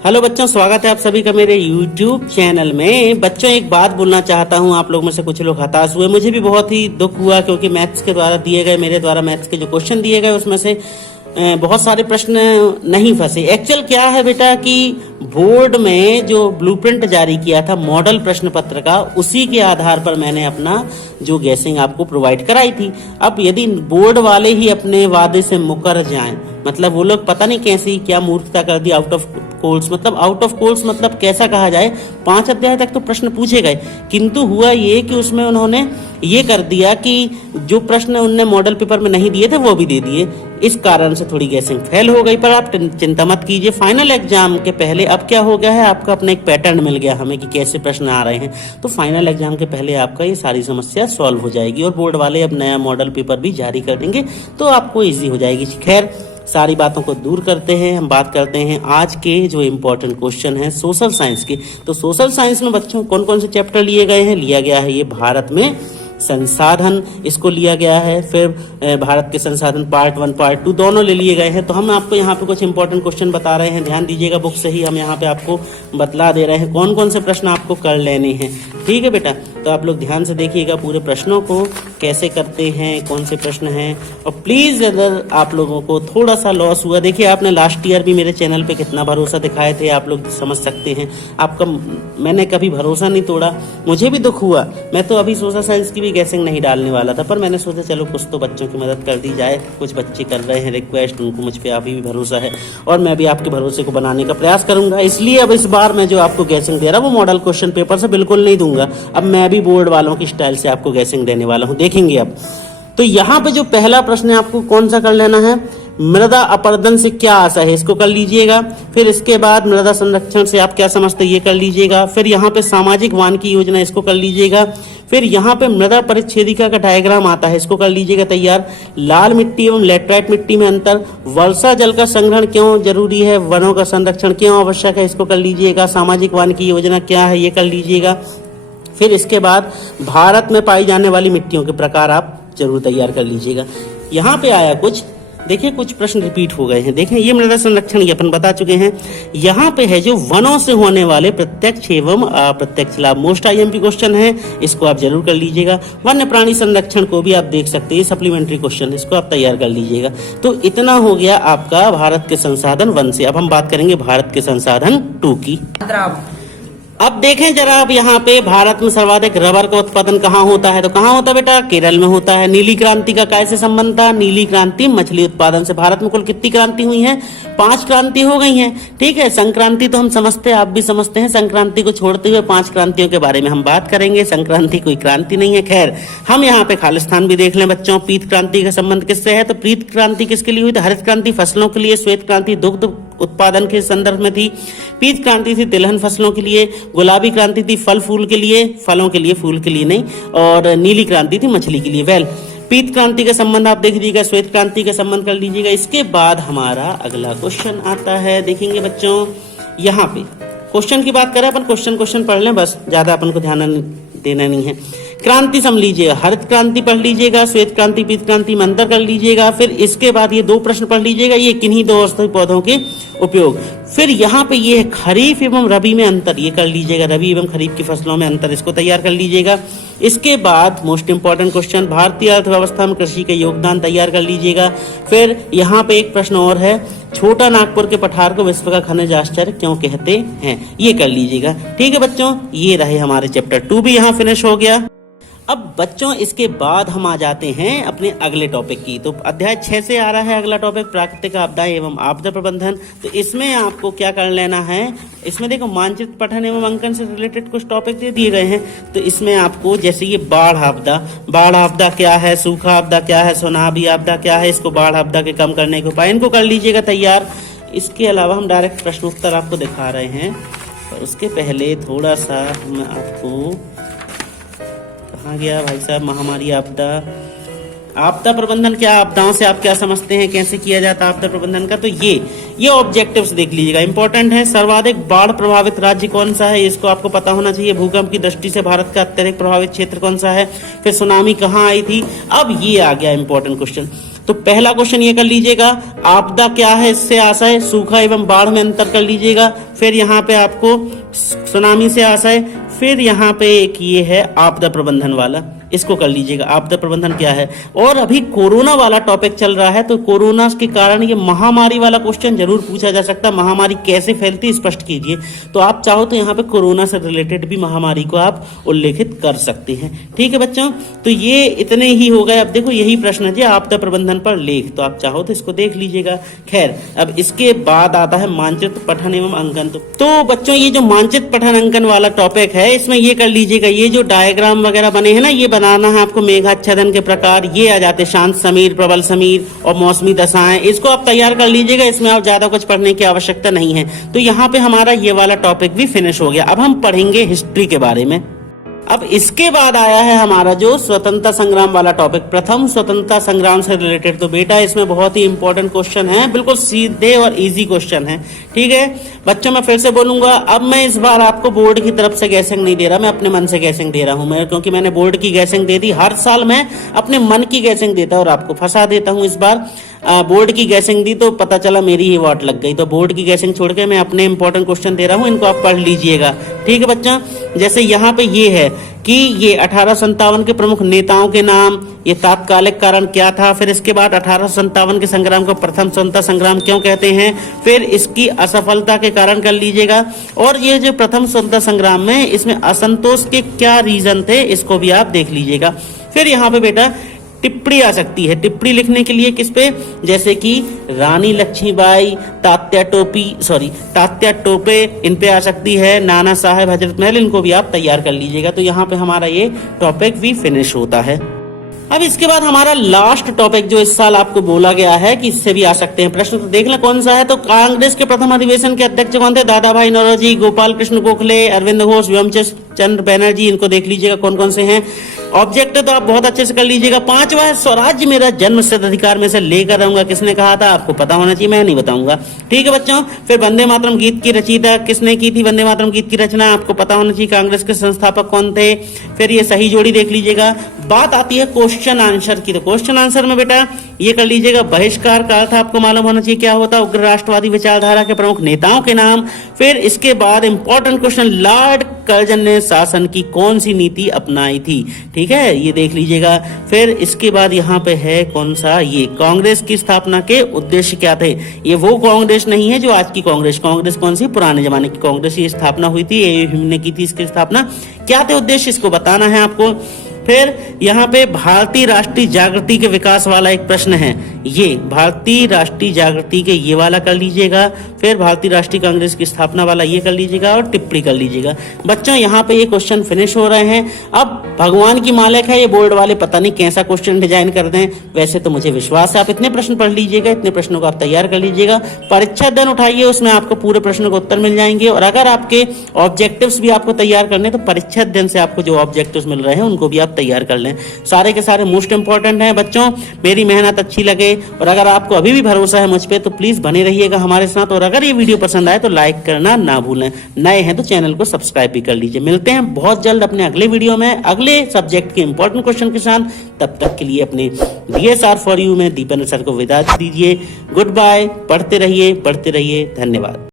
Hello बच्चों, स्वागत है आप सभी का मेरे YouTube चैनल में। बच्चों, एक बात बोलना चाहता हूँ। आप लोग में से कुछ लोग हताश हुए, मुझे भी बहुत ही दुख हुआ, क्योंकि मैथ्स के द्वारा दिए गए, मेरे द्वारा मैथ्स के जो क्वेश्चन दिए गए उसमें से बहुत सारे प्रश्न नहीं फंसे। एक्चुअल क्या है बेटा कि बोर्ड में जो ब्लूप्रिंट जारी किया था मॉडल प्रश्न पत्र का, उसी के आधार पर मैंने अपना जो गैसिंग आपको प्रोवाइड कराई थी। अब यदि बोर्ड वाले ही अपने वादे से मुकर जाएं, मतलब वो लोग पता नहीं कैसी क्या मूर्खता कर दी। आउट ऑफ कोर्स मतलब कैसा कहा जाए, 5 अध्याय तक तो प्रश्न पूछे गए, किंतु हुआ ये कि उसमें उन्होंने ये कर दिया कि जो प्रश्न उनने मॉडल पेपर में नहीं दिए थे वो भी दे दिए। इस कारण से थोड़ी गैसिंग फेल हो गई। पर आप चिंता मत कीजिए, फाइनल एग्जाम के पहले अब क्या हो गया है, आपका अपना एक पैटर्न मिल गया हमें कि कैसे प्रश्न आ रहे हैं। तो फाइनल एग्जाम के पहले आपका ये सारी समस्या सॉल्व हो जाएगी और बोर्ड वाले अब नया मॉडल पेपर भी जारी कर देंगे, तो आपको ईजी हो जाएगी। खैर, सारी बातों को दूर करते हैं, हम बात करते हैं आज के जो इम्पोर्टेंट क्वेश्चन हैं सोशल साइंस के। तो सोशल साइंस में बच्चों कौन कौन से चैप्टर लिए गए हैं? लिया गया है ये भारत में संसाधन, इसको लिया गया है। फिर भारत के संसाधन पार्ट 1 पार्ट 2 दोनों ले लिए गए हैं। तो हम आपको यहाँ पे कुछ इंपॉर्टेंट क्वेश्चन बता रहे हैं, ध्यान दीजिएगा। बुक से ही हम यहाँ पे आपको बतला दे रहे हैं कौन कौन से प्रश्न आपको कर लेने हैं। ठीक है बेटा, तो आप लोग ध्यान से देखिएगा पूरे प्रश्नों को, कैसे करते हैं, कौन से प्रश्न हैं। और प्लीज अगर आप लोगों को थोड़ा सा लॉस हुआ, देखिए आपने लास्ट ईयर भी मेरे चैनल पे कितना भरोसा दिखाए थे, आप लोग समझ सकते हैं। आपका मैंने कभी भरोसा नहीं तोड़ा, मुझे भी दुख हुआ। मैं तो अभी सोशल साइंस की भी गैसिंग नहीं डालने वाला था, पर मैंने सोचा चलो कुछ तो बच्चों की मदद कर दी जाए। कुछ बच्चे कर रहे हैं रिक्वेस्ट, उनको मुझ पे अभी भी भरोसा है और मैं भी आपके भरोसे को बनाने का प्रयास करूंगा। इसलिए अब इस बार मैं जो आपको गैसिंग दे रहा हूँ वो मॉडल क्वेश्चन पेपर से बिल्कुल नहीं दूंगा। अब मैं भी बोर्ड वालों की स्टाइल से आपको गैसिंग देने वाला हूँ, देखेंगे अब। तो यहाँ पे जो पहला प्रश्न है आपको कौन सा कर लेना है, मृदा अपरदन से क्या आशा है, इसको कर लीजिएगा। फिर इसके बाद मृदा संरक्षण से आप क्या समझते हैं, ये कर लीजिएगा। फिर यहाँ पे सामाजिक वानिकी योजना, इसको कर लीजिएगा। फिर यहाँ पे मृदा परिच्छेदिका का डायग्राम आता है, इसको कर लीजिएगा तैयार। लाल मिट्टी एवं लैटराइट मिट्टी में अंतर, वर्षा जल का संग्रहण क्यों जरूरी है, वनों का संरक्षण क्यों आवश्यक है, इसको कर लीजिएगा। सामाजिक वानिकी योजना क्या है, ये कर लीजिएगा। फिर इसके बाद भारत में पाई जाने वाली मिट्टियों के प्रकार आप जरूर तैयार कर लीजिएगा। यहाँ पे आया कुछ, देखिए कुछ प्रश्न रिपीट हो गए हैं। देखें, ये मृदा संरक्षण ये अपन बता चुके हैं। यहाँ पे है जो वनों से होने वाले प्रत्यक्ष एवं अप्रत्यक्ष लाभ, मोस्ट आईएमपी क्वेश्चन है, इसको आप जरूर कर लीजिएगा। वन्य प्राणी संरक्षण को भी आप देख सकते हैं, सप्लीमेंट्री क्वेश्चन, इसको आप तैयार कर लीजिएगा। तो इतना हो गया आपका भारत के संसाधन 1 से। अब हम बात करेंगे भारत के संसाधन 2 की। अब देखें जरा, अब यहाँ पे भारत में सर्वाधिक रबर का उत्पादन कहाँ होता है, तो कहाँ होता है बेटा, केरल में होता है। नीली क्रांति का कैसे संबंध था, नीली क्रांति मछली उत्पादन से। भारत में कुल कितनी क्रांति हुई है, 5 क्रांति हो गई हैं। ठीक है, संक्रांति तो हम समझते हैं, आप भी समझते हैं। संक्रांति को छोड़ते हुए 5 क्रांतियों के बारे में हम बात करेंगे। संक्रांति कोई क्रांति नहीं है। खैर, हम यहाँ पे खालिस्तान भी देख लें बच्चों। पीत क्रांति का संबंध किससे है, तो पीत क्रांति किसके लिए हुई थी, हरित क्रांति फसलों के लिए, श्वेत क्रांति दुग्ध उत्पादन के संदर्भ में थी, पीत क्रांति थी तिलहन फसलों के लिए, गुलाबी क्रांति थी फल फूल के लिए, फलों के लिए, फूल के लिए नहीं, और नीली क्रांति थी मछली के लिए। वेल, पीत क्रांति का संबंध आप देख लीजिएगा, श्वेत क्रांति का संबंध कर लीजिएगा। इसके बाद हमारा अगला क्वेश्चन आता है, देखेंगे बच्चों। यहाँ पे क्वेश्चन की बात करें अपन, क्वेश्चन पढ़ लें बस, ज्यादा अपन को ध्यान देना नहीं है। क्रांति समझ लीजिएगा, हरित क्रांति पढ़ लीजिएगा, श्वेत क्रांति पीत क्रांति में अंतर कर लीजिएगा। फिर इसके बाद ये 2 प्रश्न पढ़ लीजिएगा, ये किन्हीं 2 औषधीय पौधों के उपयोग। फिर यहाँ पे ये है खरीफ एवं रबी में अंतर, ये कर लीजिएगा, रबी एवं खरीफ की फसलों में अंतर, इसको तैयार कर लीजिएगा। इसके बाद मोस्ट इंपॉर्टेंट क्वेश्चन, भारतीय अर्थव्यवस्था में कृषि का योगदान, तैयार कर लीजिएगा। फिर यहाँ पे एक प्रश्न और है, छोटा नागपुर के पठार को विश्व का खनिज आश्चर्य क्यों कहते हैं, ये कर लीजिएगा। ठीक है बच्चों, ये रहे हमारे चैप्टर 2 भी यहाँ फिनिश हो गया। अब बच्चों इसके बाद हम आ जाते हैं अपने अगले टॉपिक की। तो अध्याय 6 से आ रहा है अगला टॉपिक, प्राकृतिक आपदाएं एवं आपदा प्रबंधन। तो इसमें आपको क्या कर लेना है, इसमें देखो मानचित्र पठन एवं अंकन से रिलेटेड कुछ टॉपिक दे दिए गए हैं। तो इसमें आपको जैसे ये बाढ़ आपदा क्या है, सूखा आपदा क्या है, सुनामी आपदा क्या है, इसको बाढ़ आपदा के कम करने के उपाय, इनको कर लीजिएगा तैयार। इसके अलावा हम डायरेक्ट प्रश्न उत्तर आपको दिखा रहे हैं, और उसके पहले थोड़ा सा हम आपको, कहाँ गया भाई साहब, महामारी आपदा प्रबंधन क्या, आपदाओं से आप क्या समझते हैं, कैसे किया जाता है आपदा प्रबंधन का। तो ये ऑब्जेक्टिव्स देख लीजिएगा, इंपॉर्टेंट है। सर्वाधिक बाढ़ प्रभावित राज्य कौन सा है, इसको आपको पता होना चाहिए। भूकंप की दृष्टि से भारत का अत्यधिक प्रभावित क्षेत्र कौन सा है। फिर सुनामी कहाँ आई थी। अब ये आ गया इंपॉर्टेंट क्वेश्चन, तो पहला क्वेश्चन ये कर लीजिएगा, आपदा क्या है, इससे आशय, सूखा एवं बाढ़ में अंतर कर लीजिएगा। फिर यहाँ पे आपको सुनामी से आशय, फिर यहाँ पे एक ये है आपदा प्रबंधन वाला, इसको कर लीजिएगा। आपदा प्रबंधन क्या है, और अभी कोरोना वाला टॉपिक चल रहा है तो कोरोना के कारण ये महामारी वाला क्वेश्चन जरूर पूछा जा सकता है। महामारी कैसे फैलती है स्पष्ट कीजिए। तो आप चाहो तो यहाँ पे कोरोना से रिलेटेड भी महामारी को आप उल्लेखित कर सकते हैं। ठीक है बच्चों, तो ये इतने ही हो गए। अब देखो यही प्रश्न है जी, आपदा प्रबंधन पर लेख, तो आप चाहो तो इसको देख लीजिएगा। खैर, अब इसके बाद आता है मानचित्र पठन एवं अंकन। तो बच्चों ये जो मानचित्र पठन अंकन वाला टॉपिक है, इसमें ये कर लीजिएगा, ये जो डायग्राम वगैरह बने हैं ना, ये बनाना है आपको। मेघाच्छादन के प्रकार ये आ जाते हैं, शांत समीर, प्रबल समीर और मौसमी दशाएं, इसको आप तैयार कर लीजिएगा। इसमें आप ज्यादा कुछ पढ़ने की आवश्यकता नहीं है। तो यहाँ पे हमारा ये वाला टॉपिक भी फिनिश हो गया। अब हम पढ़ेंगे हिस्ट्री के बारे में। अब इसके बाद आया है हमारा जो स्वतंत्रता संग्राम वाला टॉपिक, प्रथम स्वतंत्रता संग्राम से रिलेटेड। तो बेटा इसमें बहुत ही इंपॉर्टेंट क्वेश्चन है, बिल्कुल सीधे और इजी क्वेश्चन है। ठीक है बच्चों, मैं फिर से बोलूंगा, अब मैं इस बार आपको बोर्ड की तरफ से गैसिंग नहीं दे रहा, मैं अपने मन से गैसिंग दे रहा हूं। मैं क्योंकि मैंने बोर्ड की गैसिंग दे दी, हर साल मैं अपने मन की गैसिंग देता और आपको फंसा देता हूं। इस बार बोर्ड की गैसिंग दी तो पता चला मेरी ही वाट लग गई। तो बोर्ड की गैसिंग छोड़ के मैं अपने इंपॉर्टेंट क्वेश्चन दे रहा हूं, इनको आप पढ़ लीजिएगा। ठीक है बच्चा, जैसे यहाँ पे ये है कि ये 1857 के प्रमुख नेताओं के नाम, ये तात्कालिक कारण क्या था, फिर इसके बाद 1857 के संग्राम को प्रथम स्वतंत्रता संग्राम क्यों कहते हैं, फिर इसकी असफलता के कारण कर लीजिएगा। और ये जो प्रथम स्वतंत्रता संग्राम में इसमें असंतोष के क्या रीजन थे, इसको भी आप देख लीजिएगा। फिर यहाँ पे बेटा टिप्पणी आ सकती है, टिप्पणी लिखने के लिए किस पे, जैसे कि रानी लक्ष्मीबाई, तात्या टोपे, इन पे आ सकती है, नाना साहेब, हजरत महल, इनको भी आप तैयार कर लीजिएगा। तो यहाँ पे हमारा ये टॉपिक भी फिनिश होता है। अब इसके बाद हमारा लास्ट टॉपिक जो इस साल आपको बोला गया है कि इससे भी आ सकते हैं प्रश्न, तो देख लें कौन सा है। तो कांग्रेस के प्रथम अधिवेशन के अध्यक्ष कौन थे, दादा भाई नौरोजी, गोपाल कृष्ण गोखले, अरविंद घोष, व्योमकेश चंद्र बैनर्जी, इनको देख लीजिएगा कौन कौन से हैं। ऑब्जेक्टिव तो आप बहुत अच्छे से कर लीजिएगा। 5वां है, स्वराज्य मेरा जन्म सिद्ध अधिकार में से लेकर रहूंगा, किसने कहा था, आपको पता होना चाहिए, मैं नहीं बताऊंगा। ठीक है बच्चों, फिर वंदे मातरम गीत की रचयिता किसने की थी, वंदे मातरम गीत की रचना आपको पता होना चाहिए, कांग्रेस के संस्थापक कौन थे। फिर ये सही जोड़ी देख लीजिएगा। बात आती है क्वेश्चन आंसर की, तो क्वेश्चन आंसर में बेटा ये कर लीजिएगा, बहिष्कार का अर्थ आपको मालूम होना चाहिए क्या होता है, उग्र राष्ट्रवादी विचारधारा के प्रमुख नेताओं के नाम। फिर इसके बाद इंपॉर्टेंट क्वेश्चन, लॉर्ड कर्जन ने शासन की कौन सी नीति अपनाई थी, ठीक है, ये देख लीजिएगा। फिर इसके बाद यहाँ पे है कौन सा, ये कांग्रेस की स्थापना के उद्देश्य क्या थे। ये वो कांग्रेस नहीं है जो आज की कांग्रेस कौन सी, पुराने जमाने की कांग्रेस, ये स्थापना हुई थी, हमने की थी, इसकी स्थापना क्या थे उद्देश्य, इसको बताना है आपको। फिर यहाँ पे भारतीय राष्ट्रीय जागृति के विकास वाला एक प्रश्न है, ये भारतीय राष्ट्रीय जागृति के ये वाला कर लीजिएगा। फिर भारतीय राष्ट्रीय कांग्रेस की स्थापना वाला ये कर लीजिएगा और टिप्पणी कर लीजिएगा। बच्चों यहाँ पे ये क्वेश्चन फिनिश हो रहे हैं। अब भगवान की मालिक है ये बोर्ड वाले, पता नहीं कैसा क्वेश्चन डिजाइन कर दें, वैसे तो मुझे विश्वास है आप इतने प्रश्न पढ़ लीजिएगा, इतने प्रश्नों को आप तैयार कर लीजिएगा। परीक्षा दिन उठाइए, उसमें आपको पूरे प्रश्नों के उत्तर मिल जाएंगे। और अगर आपके ऑब्जेक्टिव्स भी आपको तैयार करने, तो परीक्षा दिन से आपको जो ऑब्जेक्टिव्स मिल रहे हैं उनको भी आप तैयार कर लें। सारे के सारे मोस्ट इंपॉर्टेंट हैं बच्चों। मेरी मेहनत अच्छी लगे और अगर आपको अभी भी भरोसा है मुझ पे, तो प्लीज बने रहिएगा हमारे साथ। और अगर ये वीडियो पसंद आए तो लाइक करना ना भूलें, नए हैं तो चैनल को सब्सक्राइब भी कर लीजिए। मिलते हैं बहुत जल्द अपने अगले वीडियो में अगले सब्जेक्ट के इंपॉर्टेंट क्वेश्चन के साथ। तब तक के लिए अपने DSR फॉर यू में दीपेंद्र सर को विदा दीजिए। गुड बाय, पढ़ते रहिए, बढ़ते रहिए, धन्यवाद।